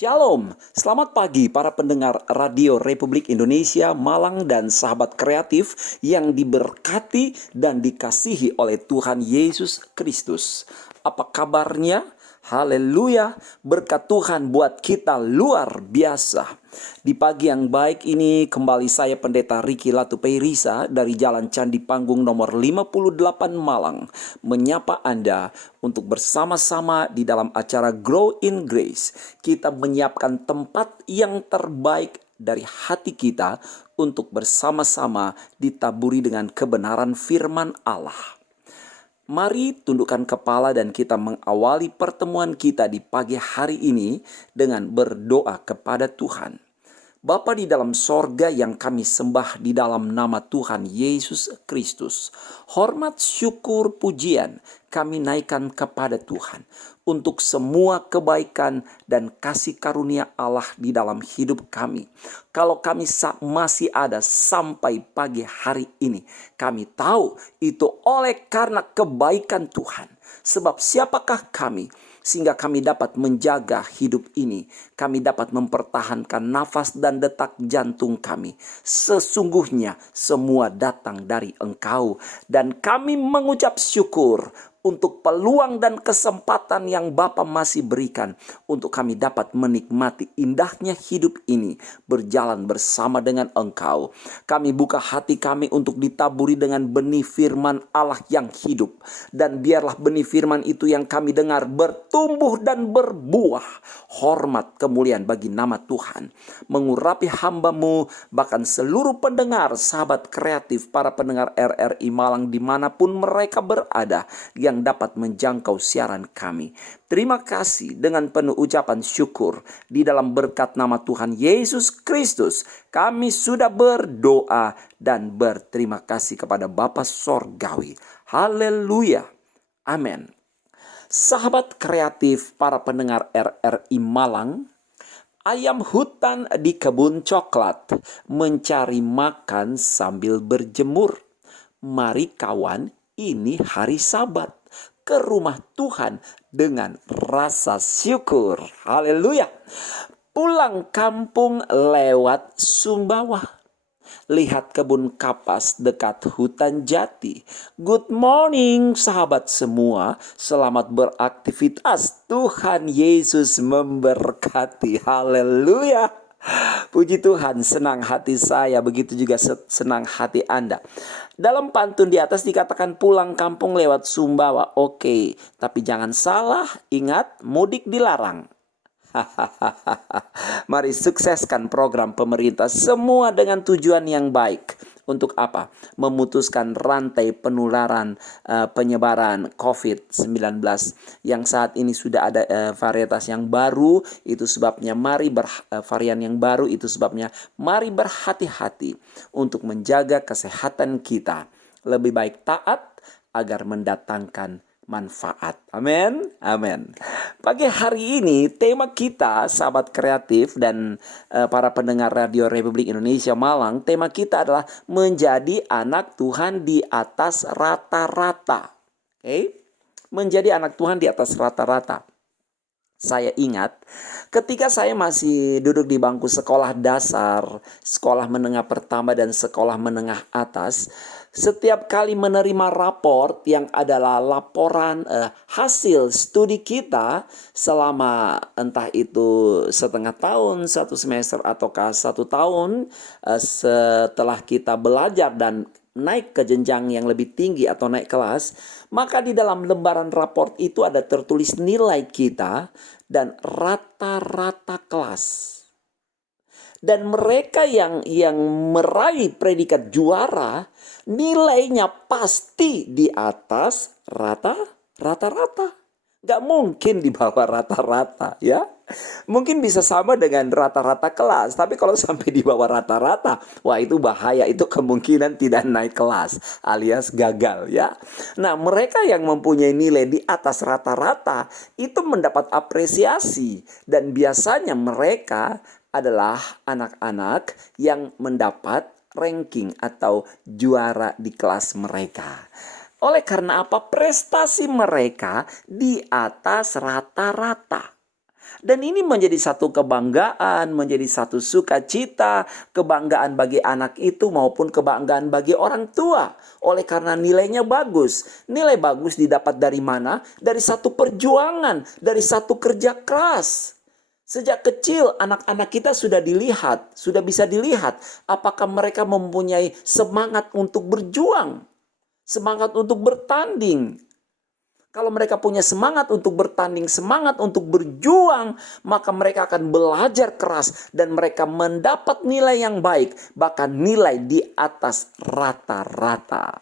Shalom, selamat pagi para pendengar Radio Republik Indonesia, Malang dan sahabat kreatif yang diberkati dan dikasihi oleh Tuhan Yesus Kristus. Apa kabarnya? Haleluya, berkat Tuhan buat kita luar biasa. Di pagi yang baik ini kembali saya Pendeta Riki Latupeirisa dari Jalan Candi Panggung nomor 58 Malang menyapa Anda untuk bersama-sama di dalam acara Grow in Grace. Kita menyiapkan tempat yang terbaik dari hati kita untuk bersama-sama ditaburi dengan kebenaran firman Allah. Mari tundukkan kepala dan kita mengawali pertemuan kita di pagi hari ini dengan berdoa kepada Tuhan. Bapa di dalam sorga yang kami sembah di dalam nama Tuhan Yesus Kristus. Hormat, syukur, pujian kami naikkan kepada Tuhan untuk semua kebaikan dan kasih karunia Allah di dalam hidup kami. Kalau kami masih ada sampai pagi hari ini, kami tahu itu oleh karena kebaikan Tuhan. Sebab siapakah kami sehingga kami dapat menjaga hidup ini, kami dapat mempertahankan nafas dan detak jantung kami. Sesungguhnya semua datang dari Engkau, dan kami mengucap syukur untuk peluang dan kesempatan yang Bapa masih berikan untuk kami dapat menikmati indahnya hidup ini berjalan bersama dengan Engkau. Kami buka hati kami untuk ditaburi dengan benih firman Allah yang hidup, dan biarlah benih firman itu yang kami dengar bertumbuh dan berbuah. Hormat kemuliaan bagi nama Tuhan mengurapi hamba-Mu, bahkan seluruh pendengar, sahabat kreatif, para pendengar RRI Malang dimanapun mereka berada yang dapat menjangkau siaran kami. Terima kasih dengan penuh ucapan syukur di dalam berkat nama Tuhan Yesus Kristus. Kami sudah berdoa dan berterima kasih kepada Bapa Sorgawi. Haleluya. Amin. Sahabat kreatif, para pendengar RRI Malang, ayam hutan di kebun coklat mencari makan sambil berjemur. Mari kawan, ini hari Sabat, ke rumah Tuhan dengan rasa syukur. Haleluya. Pulang kampung lewat Sumbawa. Lihat kebun kapas dekat hutan jati. Good morning sahabat semua. Selamat beraktivitas. Tuhan Yesus memberkati. Haleluya. Puji Tuhan, senang hati saya, begitu juga senang hati Anda. Dalam pantun di atas dikatakan pulang kampung lewat Sumbawa. Oke, tapi jangan salah, ingat mudik dilarang. Mari sukseskan program pemerintah semua dengan tujuan yang baik. Untuk apa? Memutuskan rantai penularan penyebaran COVID-19 yang saat ini sudah ada varietas yang baru. Itu sebabnya varian yang baru, itu sebabnya mari berhati-hati untuk menjaga kesehatan kita. Lebih baik taat agar mendatangkan manfaat. Amin. Amin. Pagi hari ini tema kita, sahabat kreatif dan para pendengar Radio Republik Indonesia Malang, tema kita adalah menjadi anak Tuhan di atas rata-rata. Oke? Menjadi anak Tuhan di atas rata-rata. Saya ingat ketika saya masih duduk di bangku sekolah dasar, sekolah menengah pertama dan sekolah menengah atas, setiap kali menerima raport yang adalah laporan hasil studi kita selama entah itu setengah tahun, satu semester ataukah satu tahun setelah kita belajar dan naik ke jenjang yang lebih tinggi atau naik kelas, maka di dalam lembaran raport itu ada tertulis nilai kita dan rata-rata kelas. Dan mereka yang meraih predikat juara, nilainya pasti di atas rata-rata. Gak mungkin di bawah rata-rata, ya. Mungkin bisa sama dengan rata-rata kelas, tapi kalau sampai di bawah rata-rata, wah itu bahaya, itu kemungkinan tidak naik kelas alias gagal, ya. Nah, mereka yang mempunyai nilai di atas rata-rata itu mendapat apresiasi, dan biasanya mereka adalah anak-anak yang mendapat ranking atau juara di kelas mereka. Oleh karena apa? Prestasi mereka di atas rata-rata. Dan ini menjadi satu kebanggaan, menjadi satu sukacita, kebanggaan bagi anak itu maupun kebanggaan bagi orang tua. Oleh karena nilainya bagus. Nilai bagus didapat dari mana? Dari satu perjuangan, dari satu kerja keras. Sejak kecil anak-anak kita sudah bisa dilihat apakah mereka mempunyai semangat untuk berjuang, semangat untuk bertanding. Kalau mereka punya semangat untuk bertanding, semangat untuk berjuang, maka mereka akan belajar keras dan mereka mendapat nilai yang baik, bahkan nilai di atas rata-rata.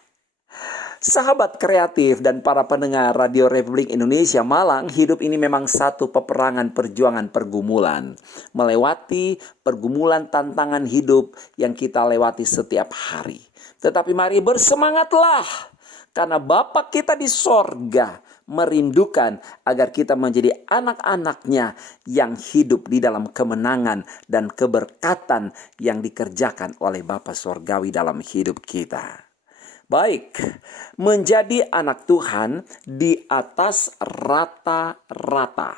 Sahabat kreatif dan para pendengar Radio Republik Indonesia Malang, hidup ini memang satu peperangan perjuangan pergumulan. Melewati pergumulan tantangan hidup yang kita lewati setiap hari. Tetapi mari bersemangatlah. Karena Bapa kita di sorga merindukan agar kita menjadi anak-anaknya yang hidup di dalam kemenangan dan keberkatan yang dikerjakan oleh Bapa Sorgawi dalam hidup kita. Baik, menjadi anak Tuhan di atas rata-rata.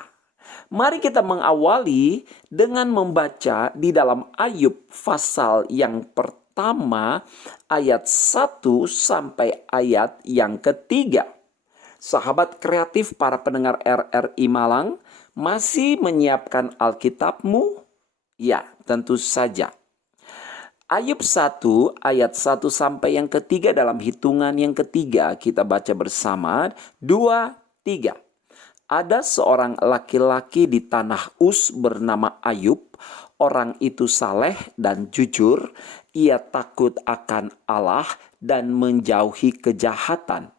Mari kita mengawali dengan membaca di dalam Ayub pasal yang pertama ayat 1 sampai ayat yang ketiga. Sahabat kreatif para pendengar RRI Malang, masih menyiapkan Alkitabmu? Ya, tentu saja. Ayub 1 ayat 1 sampai yang ketiga dalam hitungan yang ketiga kita baca bersama 2, 3. Ada seorang laki-laki di tanah Uz bernama Ayub. Orang itu saleh dan jujur. Ia takut akan Allah dan menjauhi kejahatan.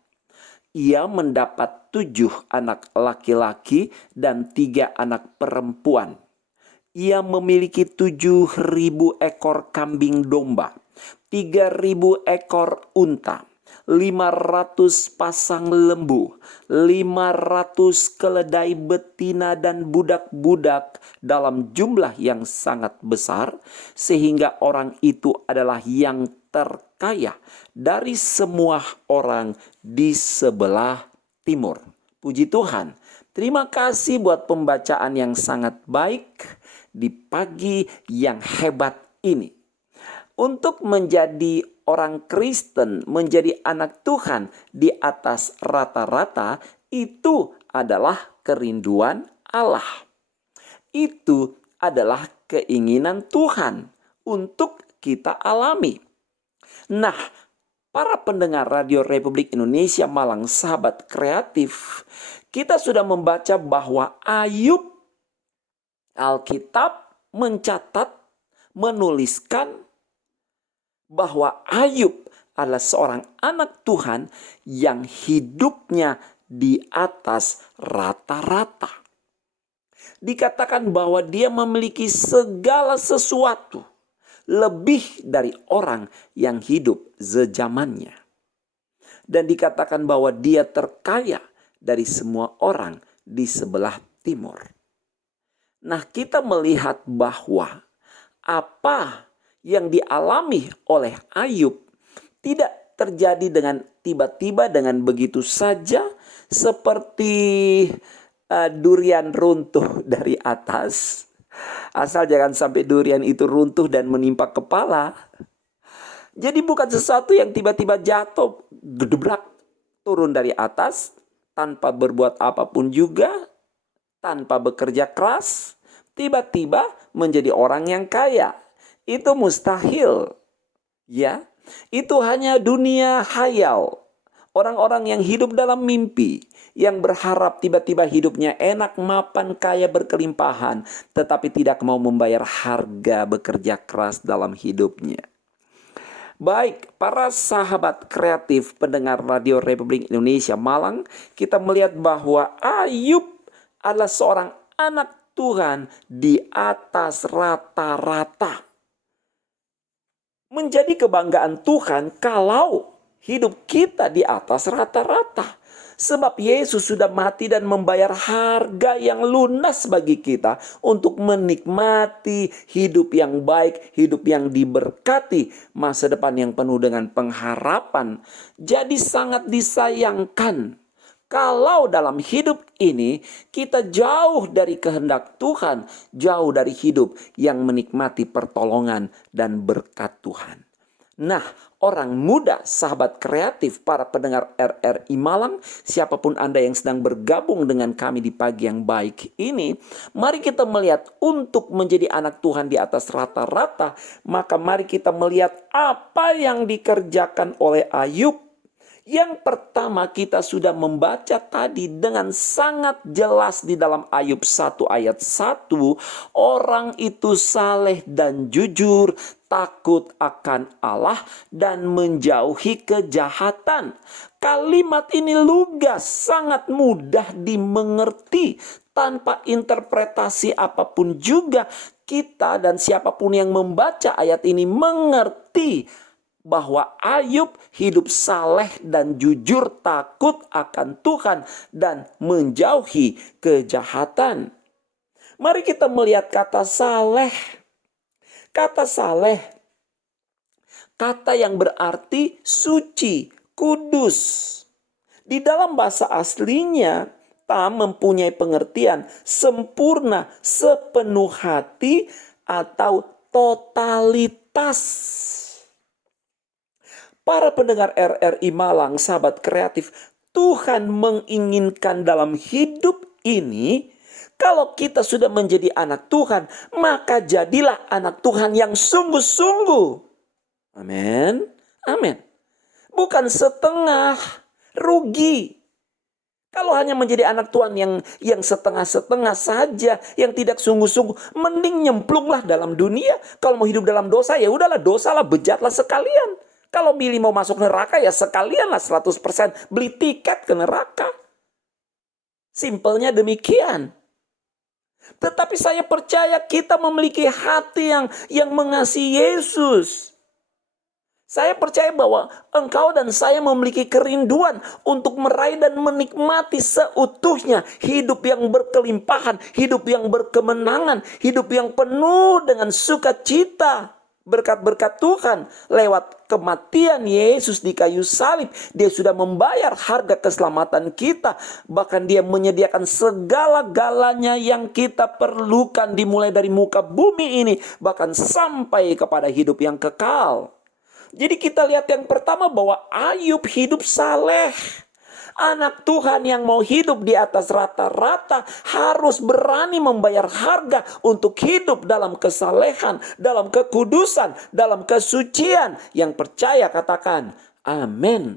Ia mendapat 7 anak laki-laki dan 3 anak perempuan. Ia memiliki 7.000 ekor kambing domba, 3.000 ekor unta, 500 pasang lembu, 500 keledai betina dan budak-budak dalam jumlah yang sangat besar, sehingga orang itu adalah yang terkaya dari semua orang di sebelah timur. Puji Tuhan. Terima kasih buat pembacaan yang sangat baik di pagi yang hebat ini. Untuk menjadi orang Kristen, menjadi anak Tuhan di atas rata-rata, itu adalah kerinduan Allah. Itu adalah keinginan Tuhan untuk kita alami. Nah, para pendengar Radio Republik Indonesia Malang, sahabat kreatif, kita sudah membaca bahwa Ayub, Alkitab mencatat, menuliskan bahwa Ayub adalah seorang anak Tuhan yang hidupnya di atas rata-rata. Dikatakan bahwa dia memiliki segala sesuatu lebih dari orang yang hidup sezamannya. Dan dikatakan bahwa dia terkaya dari semua orang di sebelah timur. Nah, kita melihat bahwa apa yang dialami oleh Ayub tidak terjadi dengan tiba-tiba, dengan begitu saja, seperti durian runtuh dari atas. Asal jangan sampai durian itu runtuh dan menimpa kepala. Jadi bukan sesuatu yang tiba-tiba jatuh, gedebrak, turun dari atas, tanpa berbuat apapun juga, tanpa bekerja keras, tiba-tiba menjadi orang yang kaya. Itu mustahil. Ya, itu hanya dunia hayal. Orang-orang yang hidup dalam mimpi, yang berharap tiba-tiba hidupnya enak, mapan, kaya, berkelimpahan, tetapi tidak mau membayar harga bekerja keras dalam hidupnya. Baik, para sahabat kreatif pendengar Radio Republik Indonesia Malang, kita melihat bahwa Ayub adalah seorang anak Tuhan di atas rata-rata. Menjadi kebanggaan Tuhan kalau hidup kita di atas rata-rata. Sebab Yesus sudah mati dan membayar harga yang lunas bagi kita untuk menikmati hidup yang baik, hidup yang diberkati, masa depan yang penuh dengan pengharapan. Jadi sangat disayangkan Kalau dalam hidup ini kita jauh dari kehendak Tuhan, jauh dari hidup yang menikmati pertolongan dan berkat Tuhan. Nah, orang muda, sahabat kreatif, para pendengar RRI Malang, siapapun Anda yang sedang bergabung dengan kami di pagi yang baik ini, mari kita melihat untuk menjadi anak Tuhan di atas rata-rata, maka mari kita melihat apa yang dikerjakan oleh Ayub. Yang pertama, kita sudah membaca tadi dengan sangat jelas di dalam Ayub 1 ayat 1. Orang itu saleh dan jujur, takut akan Allah dan menjauhi kejahatan. Kalimat ini lugas, sangat mudah dimengerti. Tanpa interpretasi apapun juga, kita dan siapapun yang membaca ayat ini mengerti bahwa Ayub hidup saleh dan jujur, takut akan Tuhan dan menjauhi kejahatan. Mari kita melihat kata saleh. Kata saleh, kata yang berarti suci, kudus. Di dalam bahasa aslinya, mempunyai pengertian sempurna, sepenuh hati, atau totalitas. Para pendengar RRI Malang, sahabat kreatif, Tuhan menginginkan dalam hidup ini, kalau kita sudah menjadi anak Tuhan, maka jadilah anak Tuhan yang sungguh-sungguh. Amin. Amin. Bukan setengah, rugi. Kalau hanya menjadi anak Tuhan yang setengah-setengah saja, yang tidak sungguh-sungguh, mending nyemplunglah dalam dunia. Kalau mau hidup dalam dosa, ya udahlah, dosalah, bejatlah sekalian. Kalau milih mau masuk neraka, ya sekalianlah 100% beli tiket ke neraka. Simpelnya demikian. Tetapi saya percaya kita memiliki hati yang mengasihi Yesus. Saya percaya bahwa engkau dan saya memiliki kerinduan untuk meraih dan menikmati seutuhnya hidup yang berkelimpahan, hidup yang berkemenangan, hidup yang penuh dengan sukacita. Berkat-berkat Tuhan lewat kematian Yesus di kayu salib, Dia sudah membayar harga keselamatan kita. Bahkan Dia menyediakan segala-galanya yang kita perlukan, dimulai dari muka bumi ini bahkan sampai kepada hidup yang kekal. Jadi kita lihat yang pertama bahwa Ayub hidup saleh. Anak Tuhan yang mau hidup di atas rata-rata harus berani membayar harga untuk hidup dalam kesalehan, dalam kekudusan, dalam kesucian. Yang percaya katakan amin.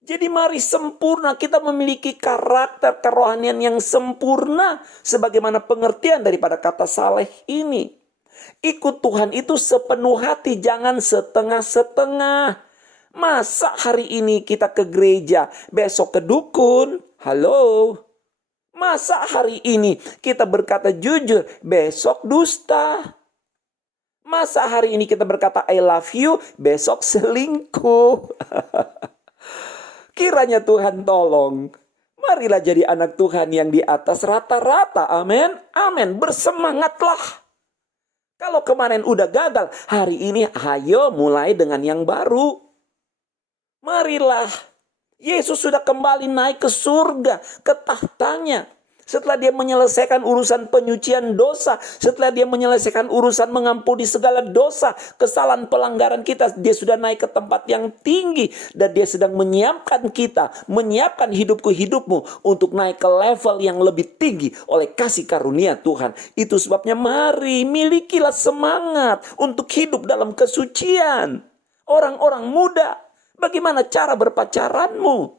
Jadi mari sempurna, kita memiliki karakter kerohanian yang sempurna sebagaimana pengertian daripada kata saleh ini. Ikut Tuhan itu sepenuh hati, jangan setengah-setengah. Masa hari ini kita ke gereja, besok ke dukun? Halo? Masa hari ini kita berkata jujur, besok dusta? Masa hari ini kita berkata I love you, besok selingkuh? Kiranya Tuhan tolong. Marilah jadi anak Tuhan yang di atas rata-rata. Amin. Amin. Bersemangatlah. Kalau kemarin udah gagal, hari ini ayo mulai dengan yang baru. Marilah. Yesus sudah kembali naik ke surga, ke tahtanya. Setelah Dia menyelesaikan urusan penyucian dosa, setelah Dia menyelesaikan urusan mengampuni segala dosa, kesalahan pelanggaran kita, Dia sudah naik ke tempat yang tinggi. Dan Dia sedang menyiapkan kita, menyiapkan hidupku-hidupmu untuk naik ke level yang lebih tinggi oleh kasih karunia Tuhan. Itu sebabnya mari milikilah semangat untuk hidup dalam kesucian. Orang-orang muda, bagaimana cara berpacaranmu?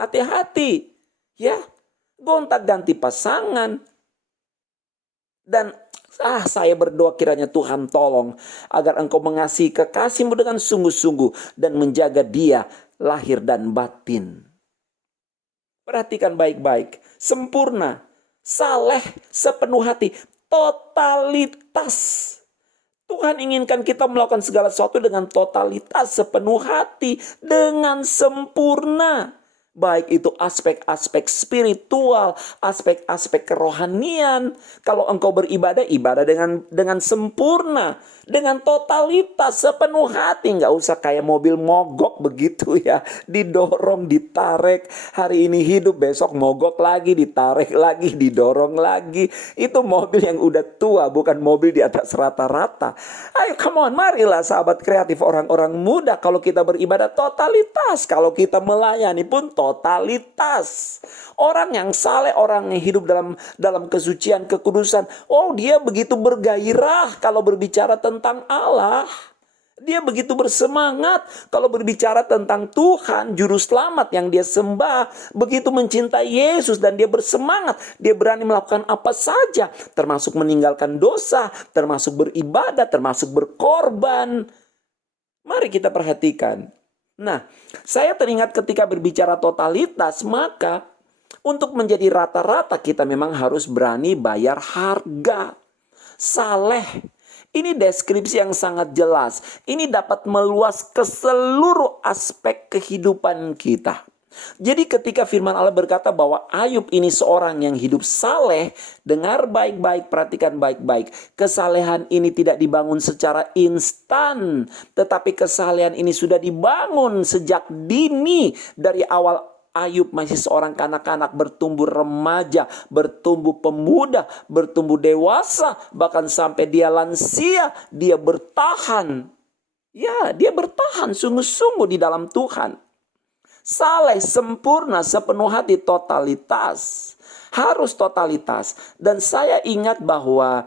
Hati-hati, ya. Gonta-ganti pasangan. Dan saya berdoa kiranya Tuhan tolong agar engkau mengasihi kekasihmu dengan sungguh-sungguh dan menjaga dia lahir dan batin. Perhatikan baik-baik. Sempurna, saleh, sepenuh hati, totalitas. Tuhan inginkan kita melakukan segala sesuatu dengan totalitas, sepenuh hati, dengan sempurna. Baik itu aspek-aspek spiritual, aspek-aspek kerohanian. Kalau engkau beribadah, ibadah dengan sempurna, dengan totalitas, sepenuh hati. Nggak usah kayak mobil mogok begitu ya. Didorong, ditarik. Hari ini hidup, besok mogok lagi, ditarik lagi, didorong lagi. Itu mobil yang udah tua, bukan mobil di atas rata-rata. Ayo come on, marilah sahabat kreatif, orang-orang muda. Kalau kita beribadah totalitas, kalau kita melayani pun totalitas. Orang yang saleh, orang yang hidup dalam kesucian, kekudusan, oh dia begitu bergairah kalau berbicara tentang Allah. Dia begitu bersemangat kalau berbicara tentang Tuhan, juru selamat yang dia sembah. Begitu mencintai Yesus dan dia bersemangat. Dia berani melakukan apa saja, termasuk meninggalkan dosa, termasuk beribadah, termasuk berkorban. Mari kita perhatikan. Nah, saya teringat ketika berbicara totalitas, maka untuk menjadi rata-rata kita memang harus berani bayar harga. Saleh. Ini deskripsi yang sangat jelas. Ini dapat meluas ke seluruh aspek kehidupan kita. Jadi ketika firman Allah berkata bahwa Ayub ini seorang yang hidup saleh, dengar baik-baik, perhatikan baik-baik. Kesalehan ini tidak dibangun secara instan, tetapi kesalehan ini sudah dibangun sejak dini. Dari awal Ayub masih seorang kanak-kanak, bertumbuh remaja, bertumbuh pemuda, bertumbuh dewasa, bahkan sampai dia lansia, dia bertahan. Ya, dia bertahan sungguh-sungguh di dalam Tuhan. Saleh, sempurna, sepenuh hati, totalitas. Harus totalitas. Dan saya ingat bahwa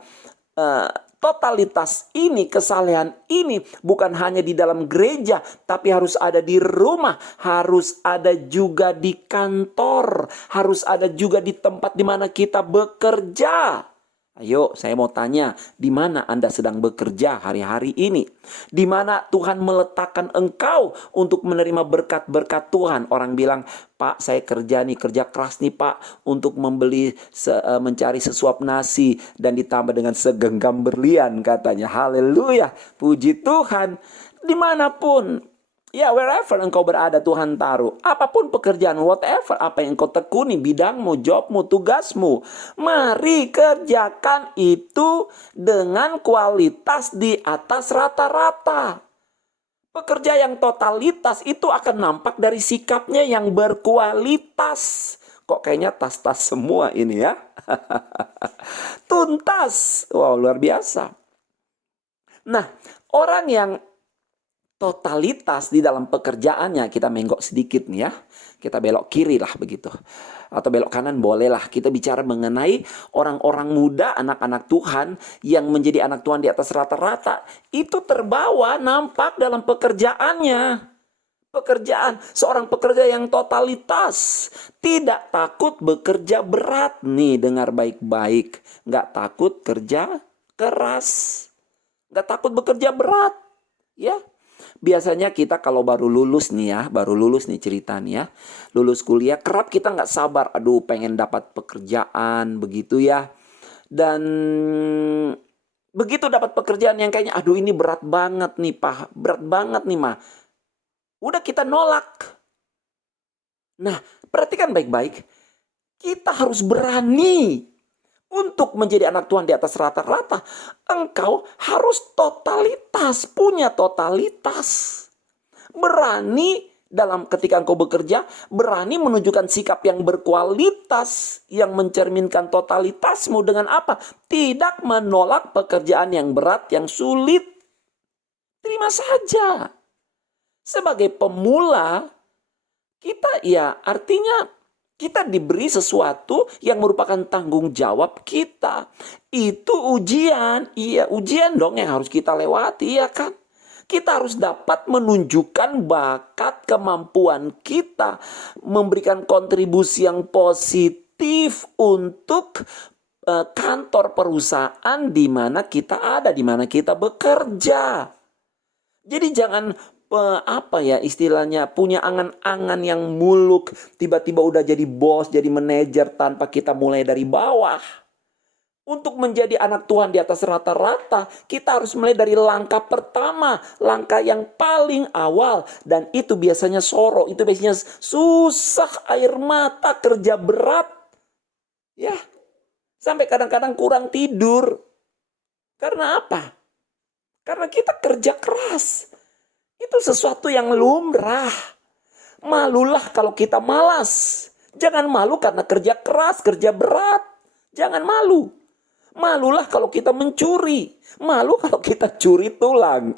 totalitas ini, kesalehan ini bukan hanya di dalam gereja, tapi harus ada di rumah, harus ada juga di kantor, harus ada juga di tempat di mana kita bekerja. Ayo, saya mau tanya, di mana Anda sedang bekerja hari-hari ini? Di mana Tuhan meletakkan engkau untuk menerima berkat-berkat Tuhan? Orang bilang, Pak, saya kerja keras nih Pak, untuk mencari sesuap nasi dan ditambah dengan segenggam berlian katanya. Haleluya, puji Tuhan. Dimanapun, ya, wherever engkau berada Tuhan taruh. Apapun pekerjaan, whatever, apa yang engkau tekuni, bidangmu, jobmu, tugasmu. Mari kerjakan itu dengan kualitas di atas rata-rata. Pekerja yang totalitas itu akan nampak dari sikapnya yang berkualitas. Kok kayaknya tas-tas semua ini ya. Tuntas. Wow, luar biasa. Nah, orang yang totalitas di dalam pekerjaannya, kita menggok sedikit nih ya. Kita belok kiri lah begitu. Atau belok kanan bolehlah. Kita bicara mengenai orang-orang muda, anak-anak Tuhan yang menjadi anak Tuhan di atas rata-rata. Itu terbawa nampak dalam pekerjaannya. Pekerjaan, seorang pekerja yang totalitas. Tidak takut bekerja berat. Nih, dengar baik-baik. Nggak takut kerja keras. Nggak takut bekerja berat. Ya. Biasanya kita kalau baru lulus nih ceritanya ya. Lulus kuliah, kerap kita nggak sabar. Aduh, pengen dapat pekerjaan begitu ya. Dan begitu dapat pekerjaan yang kayaknya, aduh ini berat banget nih Pak. Berat banget nih Ma. Udah kita nolak. Nah, perhatikan baik-baik. Kita harus berani. Untuk menjadi anak Tuhan di atas rata-rata, engkau harus totalitas, punya totalitas. Berani ketika engkau bekerja, berani menunjukkan sikap yang berkualitas, yang mencerminkan totalitasmu dengan apa? Tidak menolak pekerjaan yang berat, yang sulit. Terima saja. Sebagai pemula, kita artinya kita diberi sesuatu yang merupakan tanggung jawab kita. Itu ujian. Iya, ujian dong yang harus kita lewati, ya kan? Kita harus dapat menunjukkan bakat, kemampuan kita. Memberikan kontribusi yang positif untuk kantor perusahaan di mana kita ada, di mana kita bekerja. Jadi jangan istilahnya punya angan-angan yang muluk, tiba-tiba udah jadi bos, jadi manajer tanpa kita mulai dari bawah. Untuk menjadi anak Tuhan di atas rata-rata, kita harus mulai dari langkah pertama, langkah yang paling awal. Dan itu biasanya soro, itu biasanya susah, air mata, kerja berat. Ya, sampai kadang-kadang kurang tidur. Karena apa? Karena kita kerja keras. Itu sesuatu yang lumrah. Malulah kalau kita malas. Jangan malu karena kerja keras, kerja berat. Jangan malu. Malulah kalau kita mencuri. Malu kalau kita curi tulang.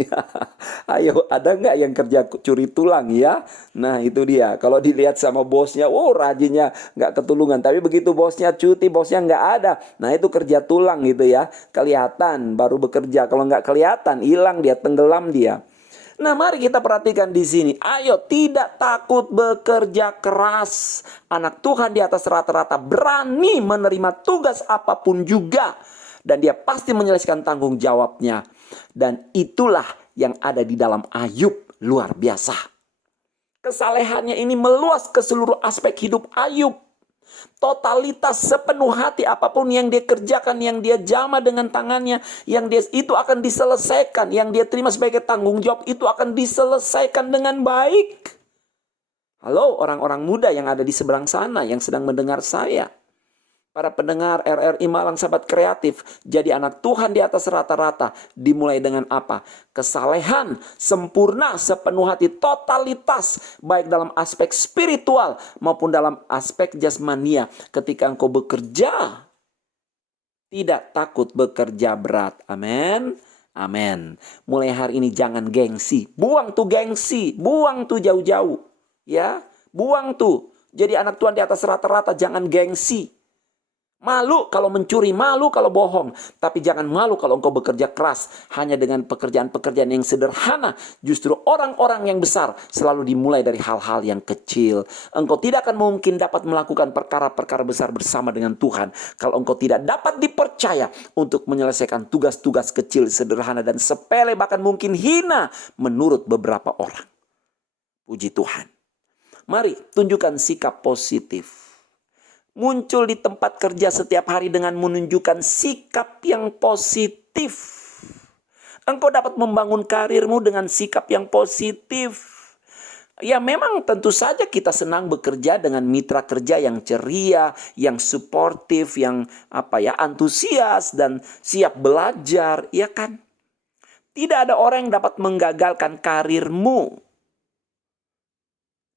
Ayo, ada nggak yang kerja curi tulang ya? Nah itu dia. Kalau dilihat sama bosnya, wow rajinnya nggak ketulungan. Tapi begitu bosnya cuti, bosnya nggak ada. Nah itu kerja tulang gitu ya. Kelihatan baru bekerja. Kalau nggak kelihatan, hilang dia, tenggelam dia. Nah, mari kita perhatikan di sini. Ayo, tidak takut bekerja keras. Anak Tuhan di atas rata-rata berani menerima tugas apapun juga. Dan dia pasti menyelesaikan tanggung jawabnya. Dan itulah yang ada di dalam Ayub, luar biasa. Kesalehannya ini meluas ke seluruh aspek hidup Ayub. Totalitas sepenuh hati apapun yang dia kerjakan, yang dia jama dengan tangannya, yang dia itu akan diselesaikan, yang dia terima sebagai tanggung jawab itu akan diselesaikan dengan baik. Halo orang-orang muda yang ada di seberang sana yang sedang mendengar saya. Para pendengar RRI Malang Sahabat Kreatif, jadi anak Tuhan di atas rata-rata dimulai dengan apa? Kesalehan, sempurna, sepenuh hati, totalitas, baik dalam aspek spiritual maupun dalam aspek jasmania. Ketika engkau bekerja, tidak takut bekerja berat. Amin. Amin. Mulai hari ini jangan gengsi. Buang tuh gengsi, buang tuh jauh-jauh. Ya, buang tuh. Jadi anak Tuhan di atas rata-rata jangan gengsi. Malu kalau mencuri, malu kalau bohong. Tapi jangan malu kalau engkau bekerja keras. Hanya dengan pekerjaan-pekerjaan yang sederhana. Justru orang-orang yang besar selalu dimulai dari hal-hal yang kecil. Engkau tidak akan mungkin dapat melakukan perkara-perkara besar bersama dengan Tuhan kalau engkau tidak dapat dipercaya untuk menyelesaikan tugas-tugas kecil, sederhana, dan sepele, bahkan mungkin hina menurut beberapa orang. Puji Tuhan. Mari tunjukkan sikap positif. Muncul di tempat kerja setiap hari dengan menunjukkan sikap yang positif. Engkau dapat membangun karirmu dengan sikap yang positif. Ya memang tentu saja kita senang bekerja dengan mitra kerja yang ceria, yang suportif, yang antusias dan siap belajar, ya kan? Tidak ada orang yang dapat menggagalkan karirmu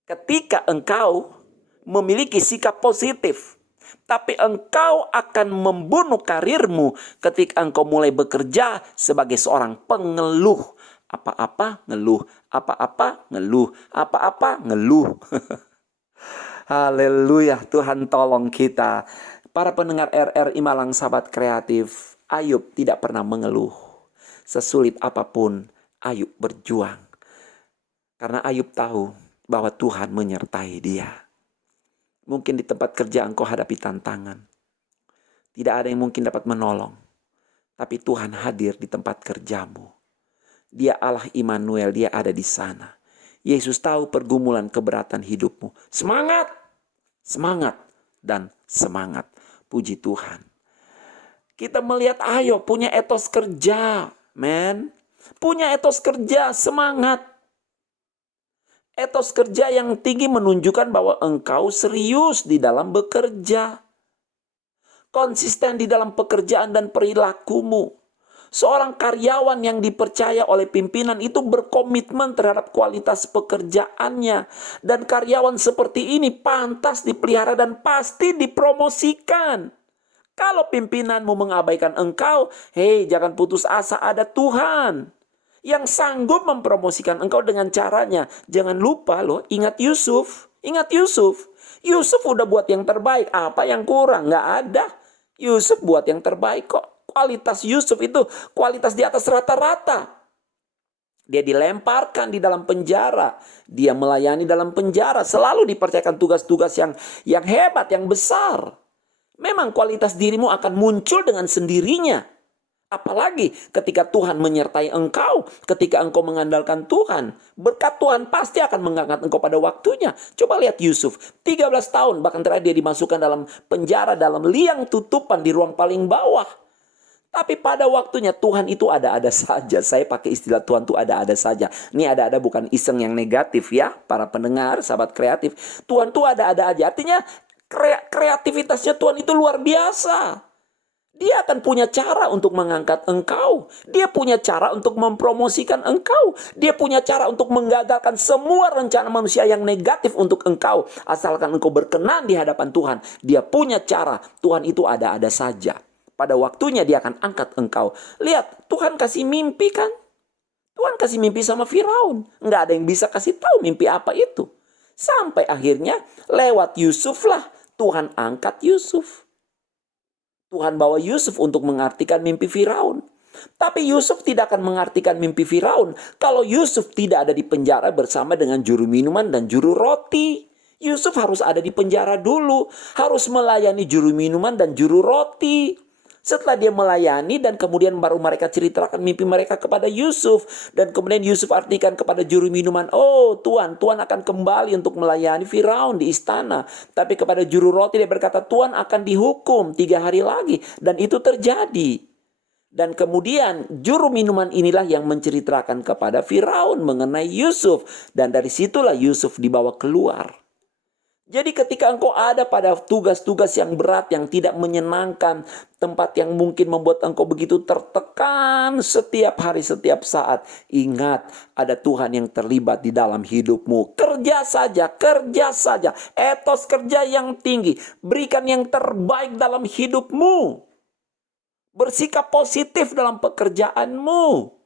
ketika engkau memiliki sikap positif. Tapi engkau akan membunuh karirmu ketika engkau mulai bekerja sebagai seorang pengeluh. Apa-apa ngeluh, apa-apa ngeluh, apa-apa ngeluh. Haleluya, Tuhan tolong kita. Para pendengar RRI Malang Sahabat Kreatif, Ayub tidak pernah mengeluh. Sesulit apapun, Ayub berjuang. Karena Ayub tahu bahwa Tuhan menyertai dia. Mungkin di tempat kerja engkau hadapi tantangan. Tidak ada yang mungkin dapat menolong. Tapi Tuhan hadir di tempat kerjamu. Dia Allah Immanuel, dia ada di sana. Yesus tahu pergumulan keberatan hidupmu. Semangat! Semangat dan semangat. Puji Tuhan. Kita melihat ayo punya etos kerja. Men. Punya etos kerja, semangat. Etos kerja yang tinggi menunjukkan bahwa engkau serius di dalam bekerja. Konsisten di dalam pekerjaan dan perilakumu. Seorang karyawan yang dipercaya oleh pimpinan itu berkomitmen terhadap kualitas pekerjaannya. Dan karyawan seperti ini pantas dipelihara dan pasti dipromosikan. Kalau pimpinanmu mengabaikan engkau, hei jangan putus asa, ada Tuhan yang sanggup mempromosikan engkau dengan caranya. Jangan lupa loh, ingat Yusuf. Ingat Yusuf. Yusuf udah buat yang terbaik. Apa yang kurang? Nggak ada. Yusuf buat yang terbaik kok. Kualitas Yusuf itu kualitas di atas rata-rata. Dia dilemparkan di dalam penjara. Dia melayani dalam penjara. Selalu dipercayakan tugas-tugas yang hebat, yang besar. Memang kualitas dirimu akan muncul dengan sendirinya. Apalagi ketika Tuhan menyertai engkau, ketika engkau mengandalkan Tuhan, berkat Tuhan pasti akan mengangkat engkau pada waktunya. Coba lihat Yusuf, 13 tahun bahkan terakhir dia dimasukkan dalam penjara, dalam liang tutupan di ruang paling bawah. Tapi pada waktunya Tuhan itu ada-ada saja. Saya pakai istilah Tuhan itu ada-ada saja. Ini ada-ada bukan iseng yang negatif ya, para pendengar, sahabat kreatif. Tuhan itu ada-ada aja. Artinya kreativitasnya Tuhan itu luar biasa. Dia akan punya cara untuk mengangkat engkau. Dia punya cara untuk mempromosikan engkau. Dia punya cara untuk menggagalkan semua rencana manusia yang negatif untuk engkau. Asalkan engkau berkenan di hadapan Tuhan. Dia punya cara. Tuhan itu ada-ada saja. Pada waktunya dia akan angkat engkau. Lihat, Tuhan kasih mimpi kan? Tuhan kasih mimpi sama Firaun. Nggak ada yang bisa kasih tahu mimpi apa itu. Sampai akhirnya lewat Yusuf lah Tuhan angkat Yusuf. Tuhan bawa Yusuf untuk mengartikan mimpi Firaun. Tapi Yusuf tidak akan mengartikan mimpi Firaun kalau Yusuf tidak ada di penjara bersama dengan juru minuman dan juru roti. Yusuf harus ada di penjara dulu, harus melayani juru minuman dan juru roti. Setelah dia melayani dan kemudian baru mereka ceritakan mimpi mereka kepada Yusuf. Dan kemudian Yusuf artikan kepada juru minuman, oh Tuhan akan kembali untuk melayani Firaun di istana. Tapi kepada juru roti dia berkata, Tuhan akan dihukum 3 hari lagi. Dan itu terjadi. Dan kemudian juru minuman inilah yang menceritakan kepada Firaun mengenai Yusuf. Dan dari situlah Yusuf dibawa keluar. Jadi ketika engkau ada pada tugas-tugas yang berat, yang tidak menyenangkan, tempat yang mungkin membuat engkau begitu tertekan setiap hari, setiap saat, ingat ada Tuhan yang terlibat di dalam hidupmu. Kerja saja, etos kerja yang tinggi, berikan yang terbaik dalam hidupmu. Bersikap positif dalam pekerjaanmu.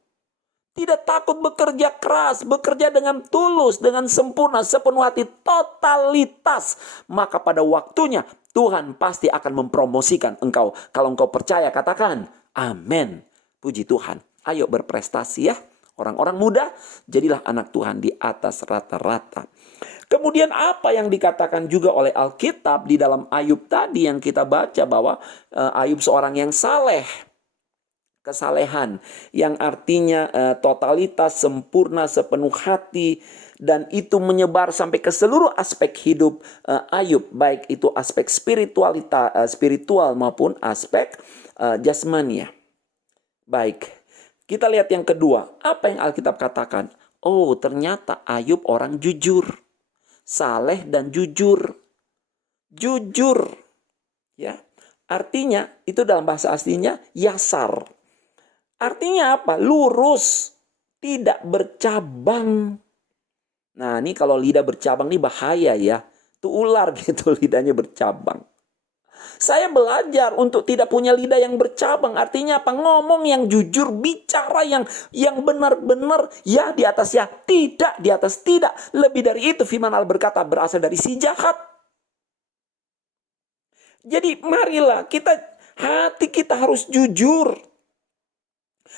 Tidak takut bekerja keras, bekerja dengan tulus, dengan sempurna, sepenuh hati, totalitas. Maka pada waktunya Tuhan pasti akan mempromosikan engkau. Kalau engkau percaya, katakan amin. Puji Tuhan. Ayo berprestasi ya. Orang-orang muda, jadilah anak Tuhan di atas rata-rata. Kemudian apa yang dikatakan juga oleh Alkitab di dalam Ayub tadi yang kita baca bahwa Ayub seorang yang saleh. Kesalehan yang artinya totalitas, sempurna, sepenuh hati, dan itu menyebar sampai ke seluruh aspek hidup Ayub, baik itu aspek spiritual maupun aspek jasmania. Baik, kita lihat yang kedua, apa yang Alkitab katakan? Oh, ternyata Ayub orang jujur, saleh dan jujur. Jujur, ya, artinya itu dalam bahasa aslinya yasar. Artinya apa? Lurus, tidak bercabang. Nah, ini kalau lidah bercabang ini bahaya ya. Itu ular gitu, lidahnya bercabang. Saya belajar untuk tidak punya lidah yang bercabang. Artinya apa? Ngomong yang jujur, bicara yang benar-benar ya di atas ya, tidak di atas tidak. Lebih dari itu firman Allah berkata berasal dari si jahat. Jadi marilah hati kita harus jujur.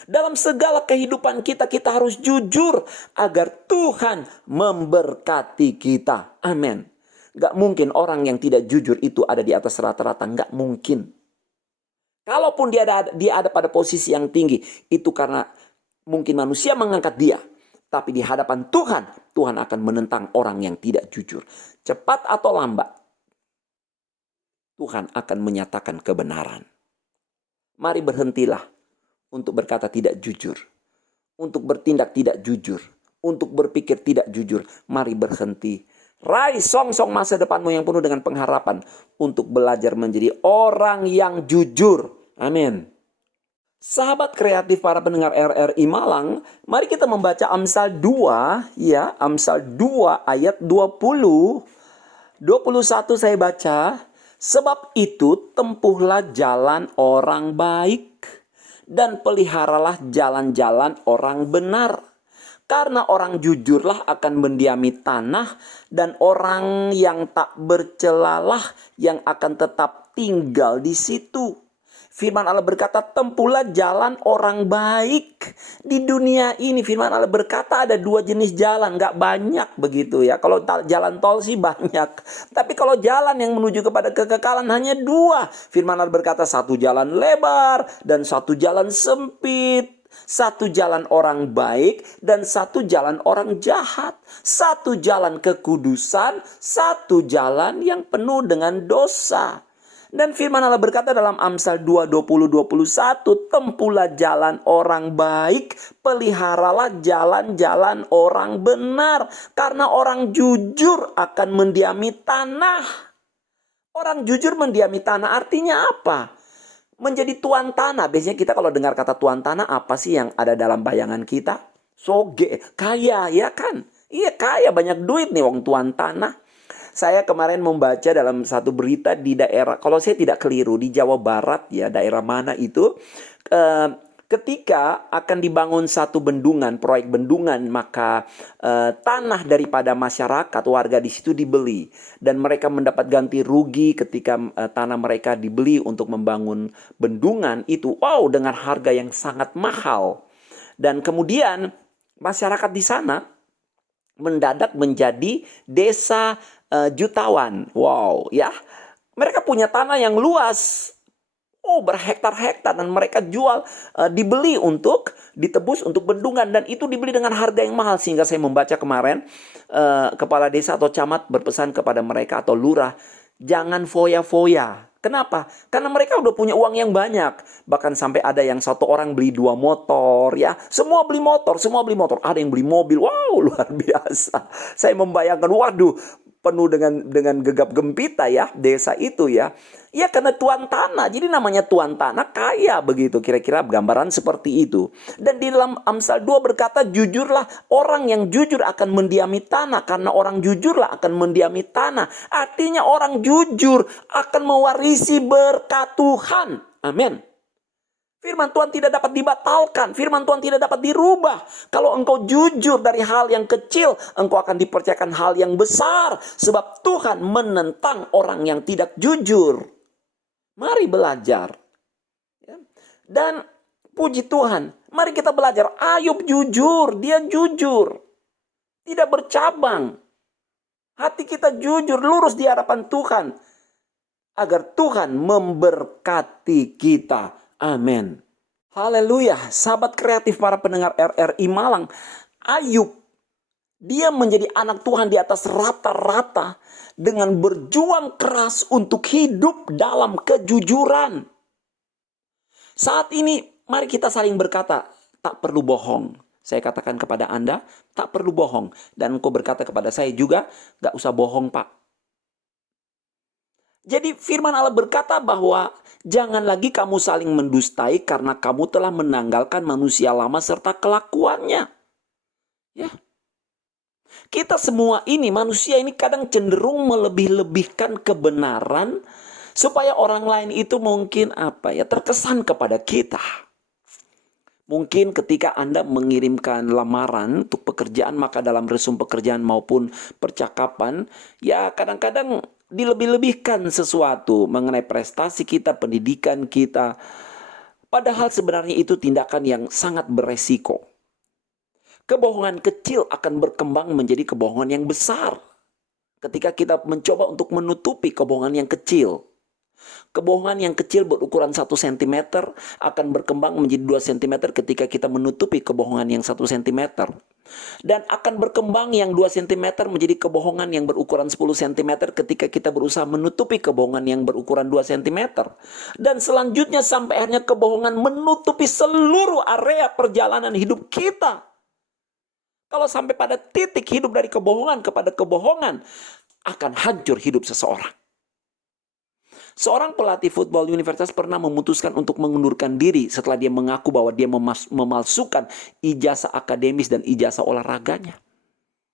Dalam segala kehidupan kita harus jujur agar Tuhan memberkati kita. Amin. Gak mungkin orang yang tidak jujur itu ada di atas rata-rata. Gak mungkin. Kalaupun dia ada pada posisi yang tinggi, itu karena mungkin manusia mengangkat dia. Tapi di hadapan Tuhan, Tuhan akan menentang orang yang tidak jujur. Cepat atau lambat, Tuhan akan menyatakan kebenaran. Mari berhentilah untuk berkata tidak jujur, untuk bertindak tidak jujur, untuk berpikir tidak jujur. Mari berhenti. Raih song-song masa depanmu yang penuh dengan pengharapan untuk belajar menjadi orang yang jujur. Amin. Sahabat kreatif para pendengar RRI Malang, mari kita membaca Amsal 2 ya, Amsal 2 ayat 20. 21 saya baca, sebab itu tempuhlah jalan orang baik dan peliharalah jalan-jalan orang benar. Karena orang jujurlah akan mendiami tanah, dan orang yang tak bercelalah yang akan tetap tinggal di situ. Firman Allah berkata, tempuhlah jalan orang baik. Di dunia ini firman Allah berkata ada dua jenis jalan. Gak banyak begitu ya. Kalau jalan tol sih banyak. Tapi kalau jalan yang menuju kepada kekekalan hanya dua. Firman Allah berkata satu jalan lebar dan satu jalan sempit. Satu jalan orang baik dan satu jalan orang jahat. Satu jalan kekudusan, satu jalan yang penuh dengan dosa. Dan firman Allah berkata dalam Amsal 2:20-21, tempuhlah jalan orang baik, peliharalah jalan-jalan orang benar, karena orang jujur akan mendiami tanah. Orang jujur mendiami tanah artinya apa? Menjadi tuan tanah. Biasanya kita kalau dengar kata tuan tanah, apa sih yang ada dalam bayangan kita? Soge, kaya, ya kan? Iya, kaya, banyak duit nih wong tuan tanah. Saya kemarin membaca dalam satu berita di daerah, kalau saya tidak keliru, di Jawa Barat ya, daerah mana itu, ketika akan dibangun satu bendungan, proyek bendungan, maka tanah daripada masyarakat, warga di situ dibeli. Dan mereka mendapat ganti rugi ketika tanah mereka dibeli untuk membangun bendungan itu, wow, dengan harga yang sangat mahal. Dan kemudian masyarakat di sana mendadak menjadi desa jutawan. Wow, ya. Mereka punya tanah yang luas. Oh, berhektar-hektar, dan mereka jual, dibeli untuk ditebus untuk bendungan, dan itu dibeli dengan harga yang mahal. Sehingga saya membaca kemarin kepala desa atau camat berpesan kepada mereka atau lurah, jangan foya-foya. Kenapa? Karena mereka udah punya uang yang banyak. Bahkan sampai ada yang satu orang beli 2 motor ya. Semua beli motor, semua beli motor. Ada yang beli mobil. Wow, luar biasa. Saya membayangkan, waduh, penuh dengan gegap gempita ya desa itu ya. Ya karena tuan tanah. Jadi namanya tuan tanah kaya begitu. Kira-kira gambaran seperti itu. Dan di dalam Amsal 2 berkata, jujurlah, orang yang jujur akan mendiami tanah. Karena orang jujurlah akan mendiami tanah. Artinya orang jujur akan mewarisi berkat Tuhan. Amin. Firman Tuhan tidak dapat dibatalkan. Firman Tuhan tidak dapat dirubah. Kalau engkau jujur dari hal yang kecil, engkau akan dipercayakan hal yang besar. Sebab Tuhan menentang orang yang tidak jujur. Mari belajar. Dan puji Tuhan, mari kita belajar. Ayub jujur, dia jujur. Tidak bercabang. Hati kita jujur, lurus di hadapan Tuhan. Agar Tuhan memberkati kita. Amin. Haleluya. Sahabat kreatif para pendengar RRI Malang, Ayub, dia menjadi anak Tuhan di atas rata-rata dengan berjuang keras untuk hidup dalam kejujuran. Saat ini mari kita saling berkata, tak perlu bohong. Saya katakan kepada Anda, tak perlu bohong. Dan engkau berkata kepada saya juga, gak usah bohong, Pak. Jadi firman Allah berkata bahwa jangan lagi kamu saling mendustai karena kamu telah menanggalkan manusia lama serta kelakuannya. Ya. Kita semua ini, manusia ini kadang cenderung melebih-lebihkan kebenaran supaya orang lain itu mungkin terkesan kepada kita. Mungkin ketika Anda mengirimkan lamaran untuk pekerjaan, maka dalam resume pekerjaan maupun percakapan, ya kadang-kadang dilebih-lebihkan sesuatu mengenai prestasi kita, pendidikan kita. Padahal sebenarnya itu tindakan yang sangat beresiko. Kebohongan kecil akan berkembang menjadi kebohongan yang besar. Ketika kita mencoba untuk menutupi kebohongan yang kecil. Kebohongan yang kecil berukuran 1 cm akan berkembang menjadi 2 cm ketika kita menutupi kebohongan yang 1 cm. Dan akan berkembang yang 2 cm menjadi kebohongan yang berukuran 10 cm ketika kita berusaha menutupi kebohongan yang berukuran 2 cm. Dan selanjutnya sampai akhirnya kebohongan menutupi seluruh area perjalanan hidup kita. Kalau sampai pada titik hidup dari kebohongan kepada kebohongan, akan hancur hidup seseorang. Seorang pelatih football universitas pernah memutuskan untuk mengundurkan diri setelah dia mengaku bahwa dia memalsukan ijazah akademis dan ijazah olahraganya.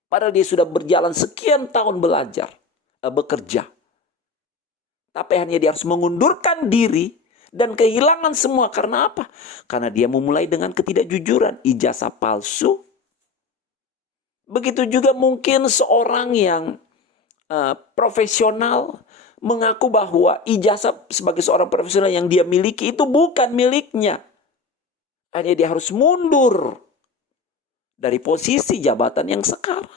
Padahal dia sudah berjalan sekian tahun bekerja. Tapi hanya dia harus mengundurkan diri dan kehilangan semua. Karena apa? Karena dia memulai dengan ketidakjujuran, ijazah palsu. Begitu juga mungkin seorang yang profesional mengaku bahwa ijazah sebagai seorang profesional yang dia miliki itu bukan miliknya. Hanya dia harus mundur dari posisi jabatan yang sekarang.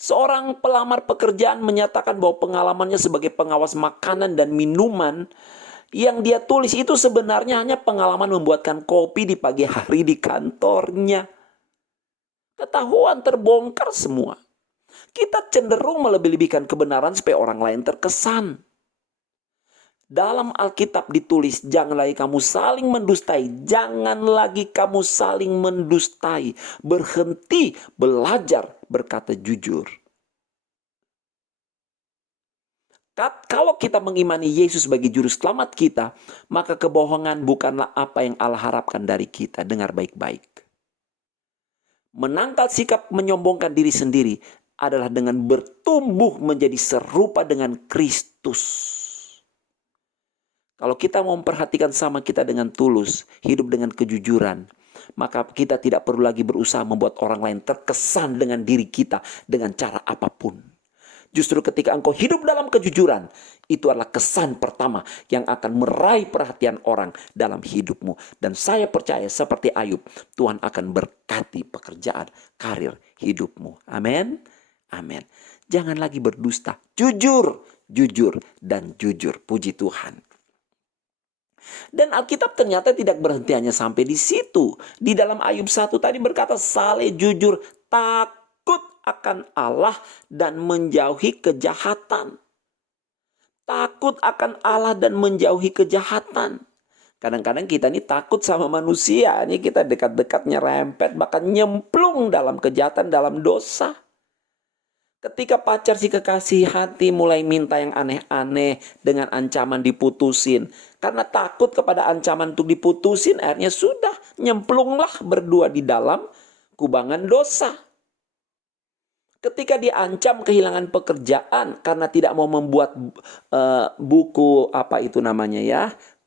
Seorang pelamar pekerjaan menyatakan bahwa pengalamannya sebagai pengawas makanan dan minuman yang dia tulis itu sebenarnya hanya pengalaman membuatkan kopi di pagi hari di kantornya. Ketahuan, terbongkar semua. Kita cenderung melebih-lebihkan kebenaran supaya orang lain terkesan. Dalam Alkitab ditulis, jangan lagi kamu saling mendustai. Jangan lagi kamu saling mendustai. Berhenti belajar berkata jujur. Kalau kita mengimani Yesus sebagai juru selamat kita, maka kebohongan bukanlah apa yang Allah harapkan dari kita. Dengar baik-baik. Menangkal sikap menyombongkan diri sendiri adalah dengan bertumbuh menjadi serupa dengan Kristus. Kalau kita mau memperhatikan sama kita dengan tulus, hidup dengan kejujuran, maka kita tidak perlu lagi berusaha membuat orang lain terkesan dengan diri kita dengan cara apapun. Justru ketika engkau hidup dalam kejujuran, itu adalah kesan pertama yang akan meraih perhatian orang dalam hidupmu. Dan saya percaya seperti Ayub, Tuhan akan berkati pekerjaan, karir hidupmu. Amin. Amin. Jangan lagi berdusta. Jujur, jujur, dan jujur. Puji Tuhan. Dan Alkitab ternyata tidak berhenti hanya sampai di situ. Di dalam Ayub 1 tadi berkata, saleh, jujur, takut akan Allah dan menjauhi kejahatan. Takut akan Allah dan menjauhi kejahatan. Kadang-kadang kita ini takut sama manusia. Ini kita dekat-dekatnya rempet, bahkan nyemplung dalam kejahatan, dalam dosa. Ketika pacar si kekasih hati mulai minta yang aneh-aneh dengan ancaman diputusin. Karena takut kepada ancaman untuk diputusin, akhirnya sudah nyemplunglah berdua di dalam kubangan dosa. Ketika diancam kehilangan pekerjaan karena tidak mau membuat buku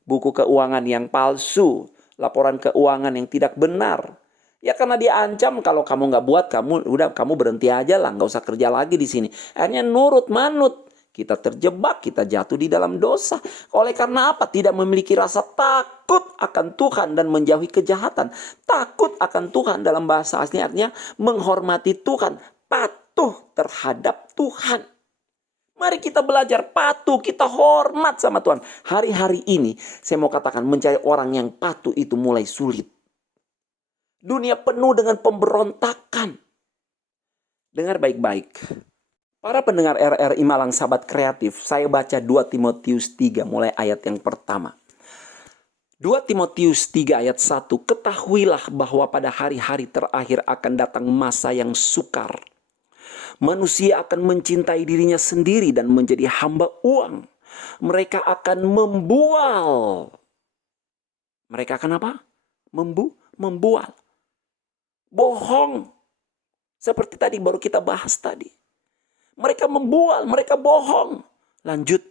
buku keuangan yang palsu, laporan keuangan yang tidak benar. Ya karena diancam kalau kamu nggak buat, kamu berhenti aja lah, nggak usah kerja lagi di sini. Akhirnya nurut manut, kita terjebak, kita jatuh di dalam dosa. Oleh karena apa? Tidak memiliki rasa takut akan Tuhan dan menjauhi kejahatan. Takut akan Tuhan dalam bahasa asli artinya menghormati Tuhan, patuh terhadap Tuhan. Mari kita belajar patuh, kita hormat sama Tuhan. Hari-hari ini saya mau katakan mencari orang yang patuh itu mulai sulit. Dunia penuh dengan pemberontakan. Dengar baik-baik. Para pendengar RRI Malang Sahabat Kreatif, saya baca 2 Timotius 3 mulai ayat yang pertama. 2 Timotius 3 ayat 1, ketahuilah bahwa pada hari-hari terakhir akan datang masa yang sukar. Manusia akan mencintai dirinya sendiri dan menjadi hamba uang. Mereka akan membual. Mereka akan apa? Membual. Bohong. Seperti tadi baru kita bahas tadi. Mereka membual, mereka bohong. Lanjut.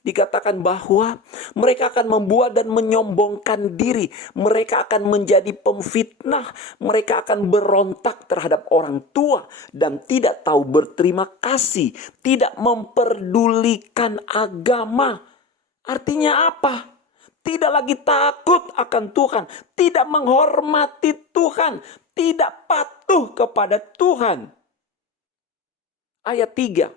Dikatakan bahwa mereka akan membual dan menyombongkan diri. Mereka akan menjadi pemfitnah. Mereka akan berontak terhadap orang tua. Dan tidak tahu berterima kasih. Tidak memperdulikan agama. Artinya apa? Tidak lagi takut akan Tuhan. Tidak menghormati Tuhan. Tidak patuh kepada Tuhan. Ayat 3.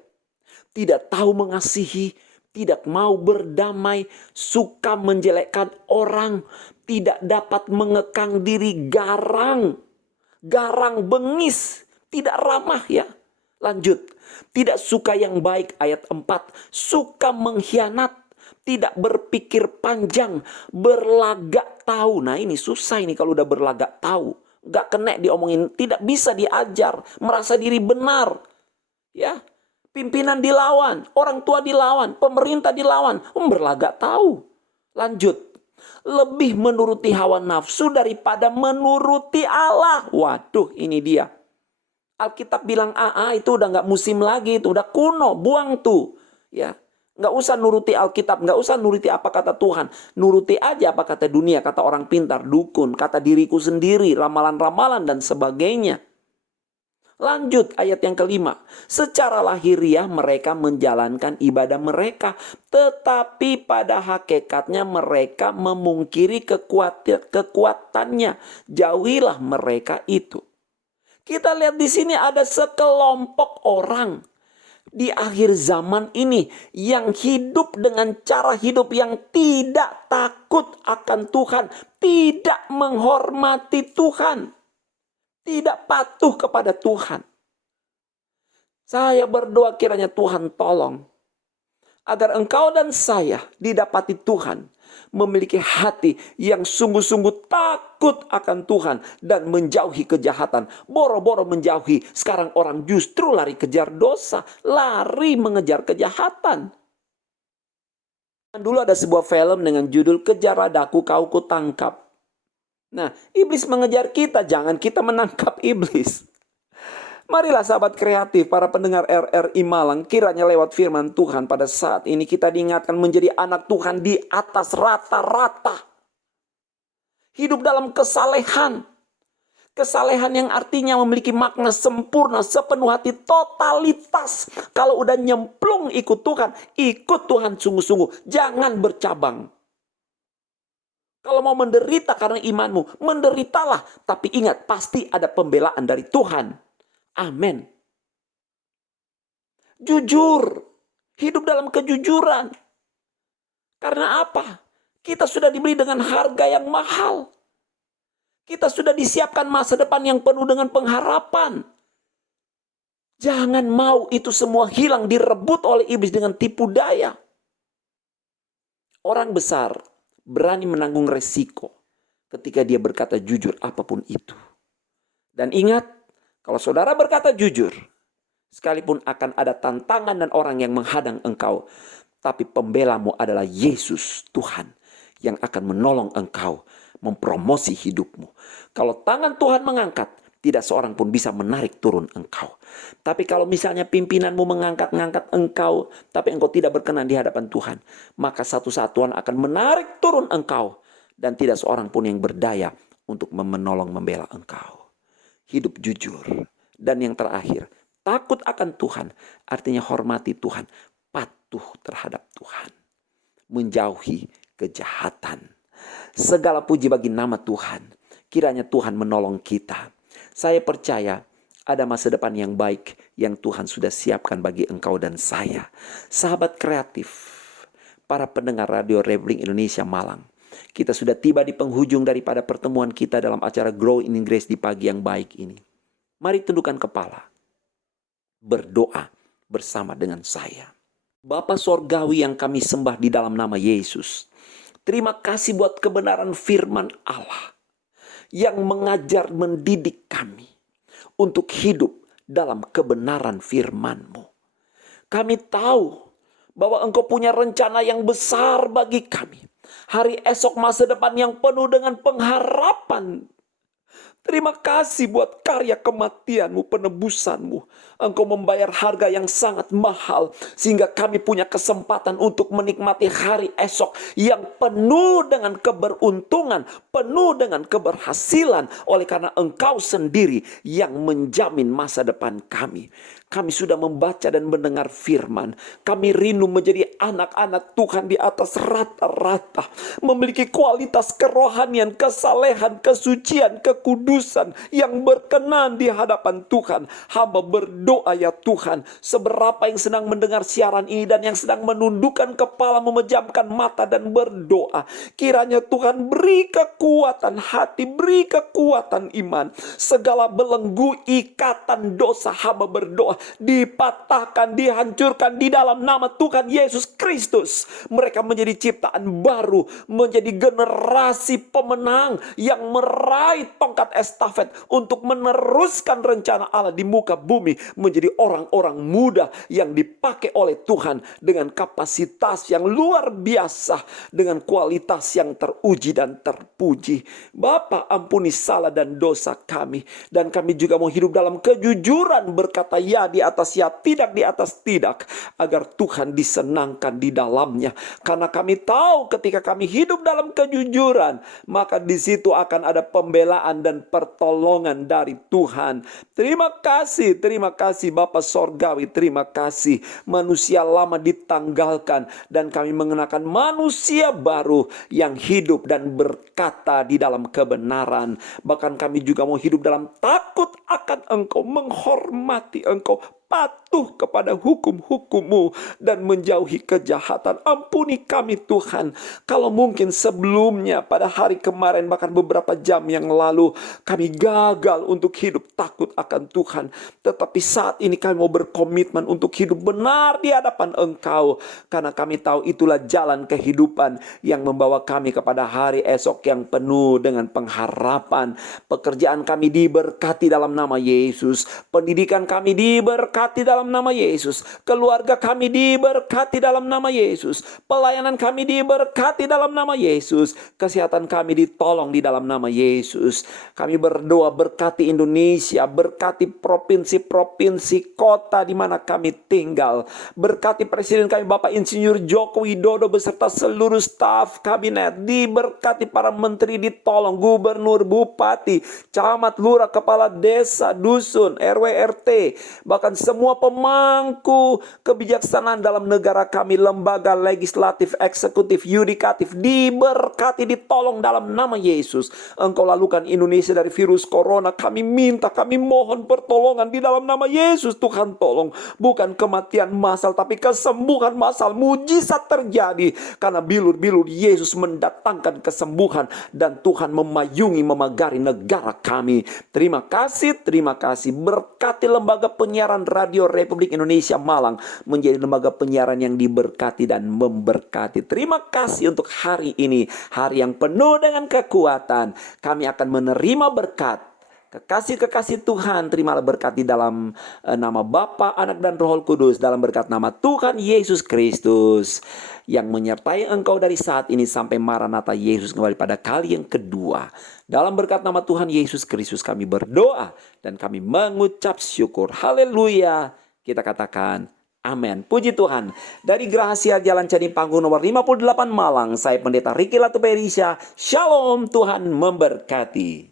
Tidak tahu mengasihi. Tidak mau berdamai. Suka menjelekkan orang. Tidak dapat mengekang diri. Garang. Garang bengis. Tidak ramah ya. Lanjut. Tidak suka yang baik. Ayat 4. Suka mengkhianat. Tidak berpikir panjang, berlagak tahu. Nah ini susah ini kalau udah berlagak tahu. Gak kena diomongin, tidak bisa diajar, merasa diri benar. Ya, pimpinan dilawan, orang tua dilawan, pemerintah dilawan, berlagak tahu. Lanjut, lebih menuruti hawa nafsu daripada menuruti Allah. Waduh ini dia. Alkitab bilang itu udah gak musim lagi, itu udah kuno, buang tuh. Ya. Nggak usah nuruti Alkitab, nggak usah nuruti apa kata Tuhan. Nuruti aja apa kata dunia, kata orang pintar, dukun, kata diriku sendiri, ramalan-ramalan dan sebagainya. Lanjut ayat yang kelima. Secara lahiriah mereka menjalankan ibadah mereka, tetapi pada hakikatnya mereka memungkiri kekuatannya. Jauhilah mereka itu. Kita lihat di sini ada sekelompok orang di akhir zaman ini yang hidup dengan cara hidup yang tidak takut akan Tuhan, tidak menghormati Tuhan, tidak patuh kepada Tuhan. Saya berdoa kiranya Tuhan tolong agar engkau dan saya didapati Tuhan memiliki hati yang sungguh-sungguh takut akan Tuhan dan menjauhi kejahatan. Boro-boro menjauhi, sekarang orang justru lari kejar dosa, lari mengejar kejahatan. Dulu ada sebuah film dengan judul Kejar Daku Kau Ku Tangkap. Nah, iblis mengejar kita, jangan kita menangkap iblis. Marilah sahabat kreatif, para pendengar RRI Malang, kiranya lewat firman Tuhan pada saat ini kita diingatkan menjadi anak Tuhan di atas rata-rata. Hidup dalam kesalehan. Kesalehan yang artinya memiliki makna sempurna, sepenuh hati, totalitas. Kalau udah nyemplung ikut Tuhan sungguh-sungguh. Jangan bercabang. Kalau mau menderita karena imanmu, menderitalah. Tapi ingat, pasti ada pembelaan dari Tuhan. Amin. Jujur. Hidup dalam kejujuran. Karena apa? Kita sudah dibeli dengan harga yang mahal. Kita sudah disiapkan masa depan yang penuh dengan pengharapan. Jangan mau itu semua hilang, direbut oleh iblis dengan tipu daya. Orang besar berani menanggung resiko ketika dia berkata jujur apapun itu. Dan ingat, kalau saudara berkata jujur, sekalipun akan ada tantangan dan orang yang menghadang engkau, tapi pembelamu adalah Yesus Tuhan yang akan menolong engkau, mempromosi hidupmu. Kalau tangan Tuhan mengangkat, tidak seorang pun bisa menarik turun engkau. Tapi kalau misalnya pimpinanmu mengangkat-ngangkat engkau, tapi engkau tidak berkenan di hadapan Tuhan, maka satu saat Tuhan akan menarik turun engkau. Dan tidak seorang pun yang berdaya untuk menolong membela engkau. Hidup jujur. Dan yang terakhir, takut akan Tuhan. Artinya hormati Tuhan. Patuh terhadap Tuhan. Menjauhi kejahatan. Segala puji bagi nama Tuhan. Kiranya Tuhan menolong kita. Saya percaya ada masa depan yang baik yang Tuhan sudah siapkan bagi engkau dan saya. Sahabat kreatif, para pendengar Radio Republik Indonesia Malang. Kita sudah tiba di penghujung daripada pertemuan kita dalam acara Grow in Grace di pagi yang baik ini. Mari tundukkan kepala. Berdoa bersama dengan saya. Bapa Sorgawi yang kami sembah di dalam nama Yesus. Terima kasih buat kebenaran firman Allah yang mengajar mendidik kami untuk hidup dalam kebenaran firman-Mu. Kami tahu bahwa Engkau punya rencana yang besar bagi kami. Hari esok masa depan yang penuh dengan pengharapan. Terima kasih buat karya kematian-Mu, penebusan-Mu. Engkau membayar harga yang sangat mahal. Sehingga kami punya kesempatan untuk menikmati hari esok yang penuh dengan keberuntungan, penuh dengan keberhasilan. Oleh karena Engkau sendiri yang menjamin masa depan kami. Kami sudah membaca dan mendengar firman. Kami rindu menjadi anak-anak Tuhan di atas rata-rata. Memiliki kualitas kerohanian, kesalehan, kesucian, kekudusan yang berkenan di hadapan Tuhan. Hamba berdoa ya Tuhan, seberapa yang sedang mendengar siaran ini dan yang sedang menundukkan kepala, memejamkan mata dan berdoa. Kiranya Tuhan beri kekuatan hati, beri kekuatan iman. Segala belenggu ikatan dosa hamba berdoa dipatahkan, dihancurkan di dalam nama Tuhan Yesus Kristus. Mereka menjadi ciptaan baru, menjadi generasi pemenang yang meraih tongkat estafet untuk meneruskan rencana Allah di muka bumi, menjadi orang-orang muda yang dipakai oleh Tuhan dengan kapasitas yang luar biasa, dengan kualitas yang teruji dan terpuji. Bapa, ampuni salah dan dosa kami, dan kami juga mau hidup dalam kejujuran, berkata ya di atas ya, tidak di atas tidak, agar Tuhan disenangkan di dalamnya. Karena kami tahu ketika kami hidup dalam kejujuran, maka di situ akan ada pembelaan dan pertolongan dari Tuhan. Terima kasih Bapa Sorgawi, terima kasih manusia lama ditanggalkan dan kami mengenakan manusia baru yang hidup dan berkata di dalam kebenaran. Bahkan kami juga mau hidup dalam takut akan Engkau, menghormati Engkau, patuh kepada hukum-hukum-Mu dan menjauhi kejahatan. Ampuni kami Tuhan, kalau mungkin sebelumnya pada hari kemarin bahkan beberapa jam yang lalu kami gagal untuk hidup takut akan Tuhan. Tetapi saat ini kami mau berkomitmen untuk hidup benar di hadapan Engkau, karena kami tahu itulah jalan kehidupan yang membawa kami kepada hari esok yang penuh dengan pengharapan. Pekerjaan kami diberkati dalam nama Yesus, pendidikan kami diberkati dalam nama Yesus, keluarga kami diberkati dalam nama Yesus, pelayanan kami diberkati dalam nama Yesus, kesehatan kami ditolong di dalam nama Yesus. Kami berdoa berkati Indonesia, berkati provinsi-provinsi kota di mana kami tinggal, berkati Presiden kami Bapak Insinyur Joko Widodo beserta seluruh staf kabinet, diberkati para menteri ditolong, gubernur, bupati, camat, lurah, kepala desa, dusun, RW, RT, bahkan semua pemangku kebijaksanaan dalam negara kami, lembaga legislatif, eksekutif, yudikatif, diberkati, ditolong dalam nama Yesus. Engkau lalukan Indonesia dari virus corona. Kami minta, kami mohon pertolongan di dalam nama Yesus. Tuhan tolong, bukan kematian massal tapi kesembuhan massal. Mujizat terjadi karena bilur-bilur Yesus mendatangkan kesembuhan dan Tuhan memayungi, memagari negara kami. Terima kasih. Berkati lembaga penyiaran Radio Republik Indonesia Malang menjadi lembaga penyiaran yang diberkati dan memberkati. Terima kasih untuk hari ini, hari yang penuh dengan kekuatan. Kami akan menerima berkat. Kekasih-kekasih Tuhan, terimalah berkat di dalam nama Bapa, Anak, dan Roh Kudus, dalam berkat nama Tuhan Yesus Kristus yang menyertai engkau dari saat ini sampai Maranatha Yesus kembali pada kali yang kedua. Dalam berkat nama Tuhan Yesus Kristus kami berdoa dan kami mengucap syukur. Haleluya. Kita katakan amin. Puji Tuhan. Dari Grahasia Jalan Candi Panggung nomor 58 Malang, saya Pendeta Ricky Latuperisha. Shalom, Tuhan memberkati.